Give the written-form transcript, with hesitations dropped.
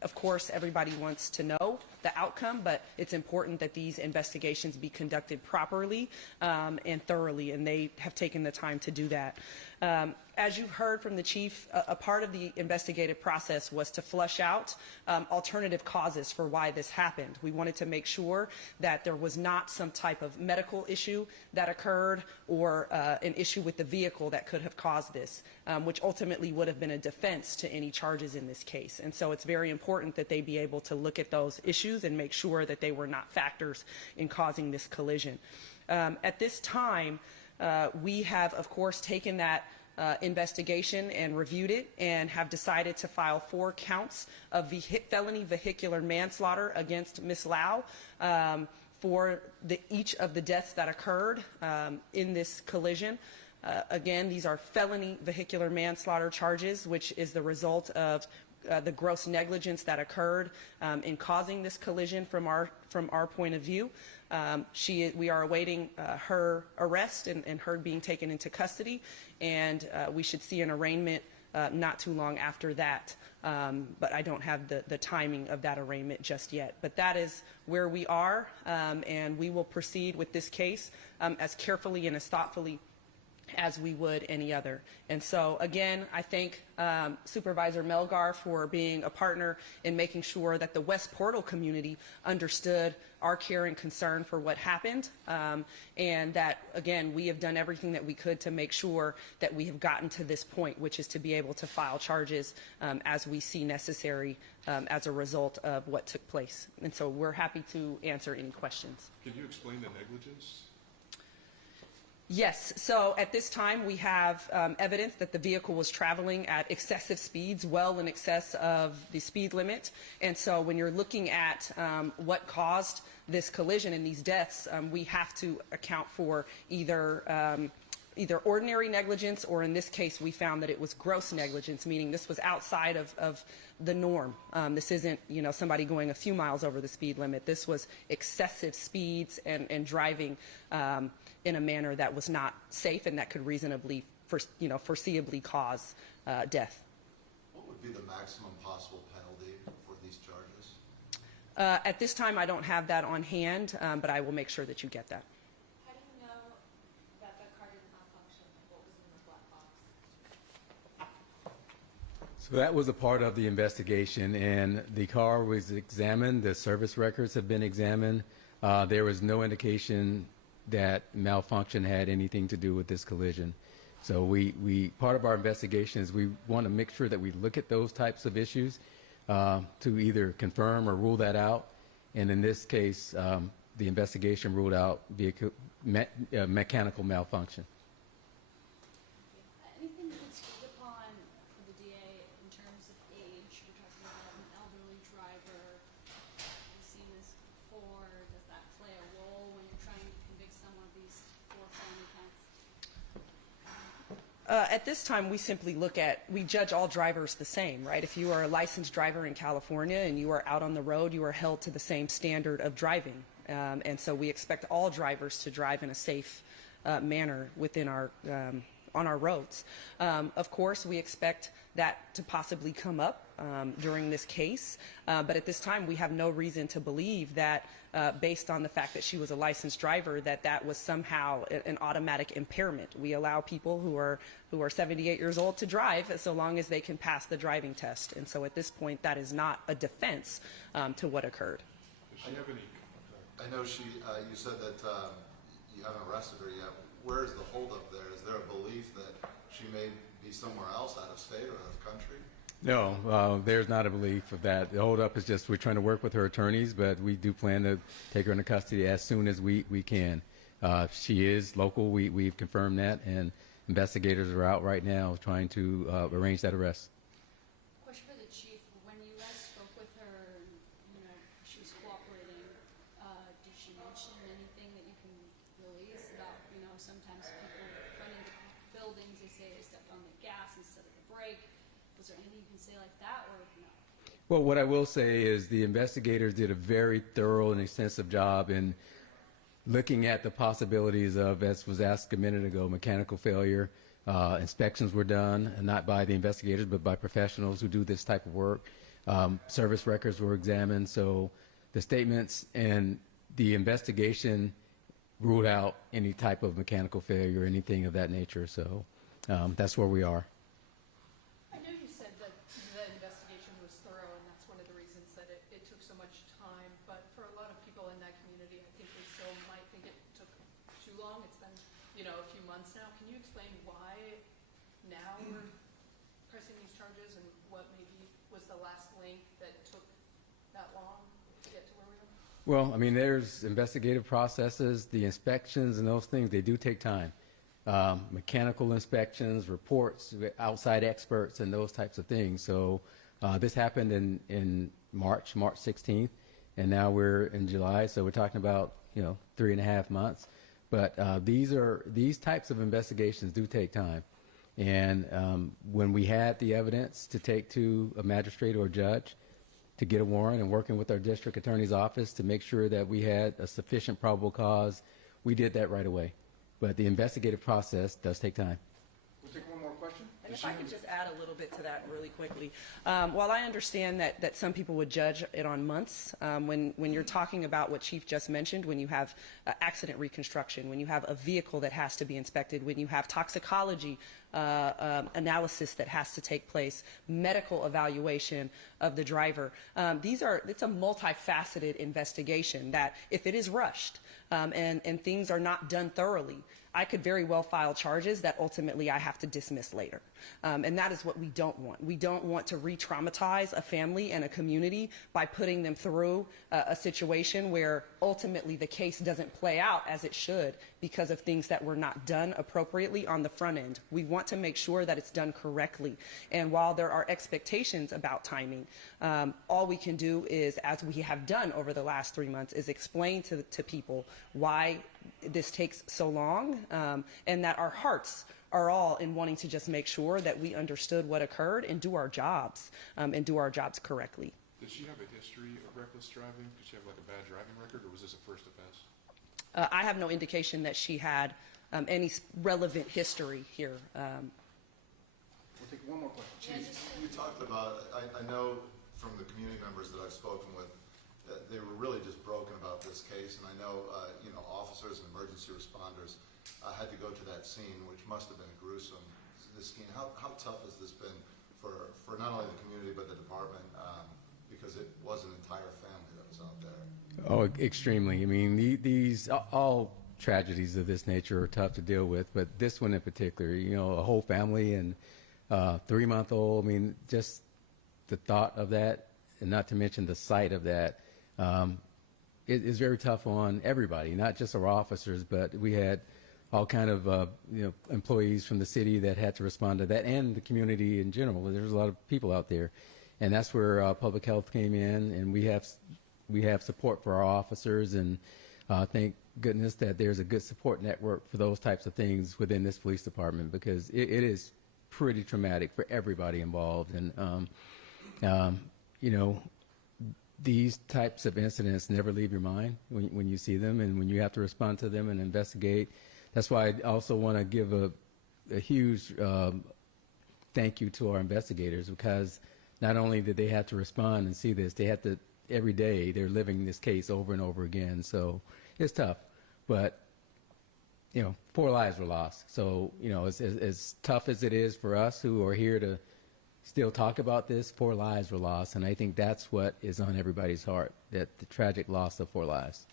of course, everybody wants to know the outcome, but it's important that these investigations be conducted properly and thoroughly, and they have taken the time to do that. As you've heard from the chief, a part of the investigative process was to flush out alternative causes for why this happened. We wanted to make sure that there was not some type of medical issue that occurred or an issue with the vehicle that could have caused this, which ultimately would have been a defense to any charges in this case. And so it's very important that they be able to look at those issues and make sure that they were not factors in causing this collision. At this time, we have, of course, taken that investigation and reviewed it and have decided to file 4 counts of felony vehicular manslaughter against Ms. Lau for each of the deaths that occurred in this collision. Again, these are felony vehicular manslaughter charges, which is the result of the gross negligence that occurred in causing this collision from our point of view. We are awaiting her arrest and her being taken into custody, and we should see an arraignment not too long after that. But I don't have the timing of that arraignment just yet. But that is where we are, and we will proceed with this case as carefully and as thoughtfully as we would any other. And so, again, I thank Supervisor Melgar for being a partner in making sure that the West Portal community understood our care and concern for what happened, and that, again, we have done everything that we could to make sure that we have gotten to this point, which is to be able to file charges as we see necessary as a result of what took place. And so we're happy to answer any questions. Can you explain the negligence? Yes. So at this time, we have evidence that the vehicle was traveling at excessive speeds, well in excess of the speed limit. And so when you're looking at what caused this collision and these deaths, we have to account for either ordinary negligence, or in this case, we found that it was gross negligence, meaning this was outside of the norm. This isn't, somebody going a few miles over the speed limit. This was excessive speeds and driving in a manner that was not safe and that could reasonably, foreseeably cause death. What would be the maximum possible penalty for these charges? At this time, I don't have that on hand, but I will make sure that you get that. How do you know that the car didn't malfunction? What was in the black box? So that was a part of the investigation, and the car was examined. The service records have been examined. There was no indication that malfunction had anything to do with this collision. So part of our investigation is we want to make sure that we look at those types of issues to either confirm or rule that out. And in this case, the investigation ruled out mechanical malfunction. Anything you can speak upon for the DA in terms of age? We're talking about an elderly driver. We've seen this before. Does that play a role when you're trying to convict someone of these 4 felony counts? At this time, we simply we judge all drivers the same, right? If you are a licensed driver in California and you are out on the road, you are held to the same standard of driving. And so we expect all drivers to drive in a safe manner within on our roads. Of course, we expect that to possibly come up during this case, but at this time we have no reason to believe that based on the fact that she was a licensed driver that was somehow an automatic impairment. We allow people who are 78 years old to drive so long as they can pass the driving test, and so at this point that is not a defense to what occurred. Does she have any? I know you said that you haven't arrested her yet. Where is the holdup there? Is there a belief that she may be somewhere else, out of state or out of country? No, there's not a belief of that. The holdup is just we're trying to work with her attorneys, but we do plan to take her into custody as soon as we can. She is local. We've confirmed that, and investigators are out right now trying to arrange that arrest. Question for the chief. When you guys spoke with her, she was cooperating, did she mention anything that you can release about, sometimes people run into buildings, they say they stepped on the gas instead of the brake. Was there anything you can say like that, or no? Well, what I will say is the investigators did a very thorough and extensive job in looking at the possibilities of, as was asked a minute ago, mechanical failure. Inspections were done, and not by the investigators, but by professionals who do this type of work. Service records were examined. So the statements and the investigation ruled out any type of mechanical failure or anything of that nature. So that's where we are. I know you said that the investigation was thorough, and that's one of the reasons that it took so much time. But for a lot of people in that community, I think they still might think it took too long. It's been, a few months now. Can you explain why now we're pressing these charges, and what maybe was the last link that took that long to get to where we are? Well, I mean, there's investigative processes, the inspections and those things, they do take time. Mechanical inspections, reports, outside experts, and those types of things. So this happened in March 16th, and now we're in July, so we're talking about 3.5 months. But these types of investigations do take time. And when we had the evidence to take to a magistrate or a judge to get a warrant, and working with our district attorney's office to make sure that we had a sufficient probable cause, we did that right away. But the investigative process does take time. We'll take one more question. And if I could just add a little bit to that really quickly. While I understand that some people would judge it on months, when you're talking about what Chief just mentioned, when you have accident reconstruction, when you have a vehicle that has to be inspected, when you have toxicology analysis that has to take place, medical evaluation of the driver, it's a multifaceted investigation that if it is rushed and things are not done thoroughly, I could very well file charges that ultimately I have to dismiss later. And that is what we don't want. We don't want to re-traumatize a family and a community by putting them through a situation where ultimately the case doesn't play out as it should because of things that were not done appropriately on the front end. We want to make sure that it's done correctly. And while there are expectations about timing, all we can do is, as we have done over the last 3 months, is explain to people why this takes so long, and that our hearts are all in wanting to just make sure that we understood what occurred and do our jobs, correctly. Did she have a history of reckless driving? Did she have like a bad driving record, or was this a first offense? I have no indication that she had any relevant history here. We'll take one more question. Chief, you talked about, I know from the community members that I've spoken with, that they were really just broken about this case, and I know, officers and emergency responders had to go to that scene, which must have been gruesome. This scene, how tough has this been for not only the community but the department, because it was an entire family that was out there? Oh, extremely. I mean, these all tragedies of this nature are tough to deal with, but this one in particular, a whole family and 3-month-old. I mean, just the thought of that, and not to mention the sight of that, it is very tough on everybody, not just our officers, but we had all kind of employees from the city that had to respond to that, and the community in general. There's a lot of people out there, and that's where public health came in, and we have support for our officers, and thank goodness that there's a good support network for those types of things within this police department, because it is pretty traumatic for everybody involved. And these types of incidents never leave your mind when you see them and when you have to respond to them and investigate. That's why I also want to give a huge thank you to our investigators, because not only did they have to respond and see this, they have to, every day, they're living this case over and over again. So it's tough, but 4 lives were lost. So, as tough as it is for us who are here to still talk about this, 4 lives were lost. And I think that's what is on everybody's heart, that the tragic loss of 4 lives.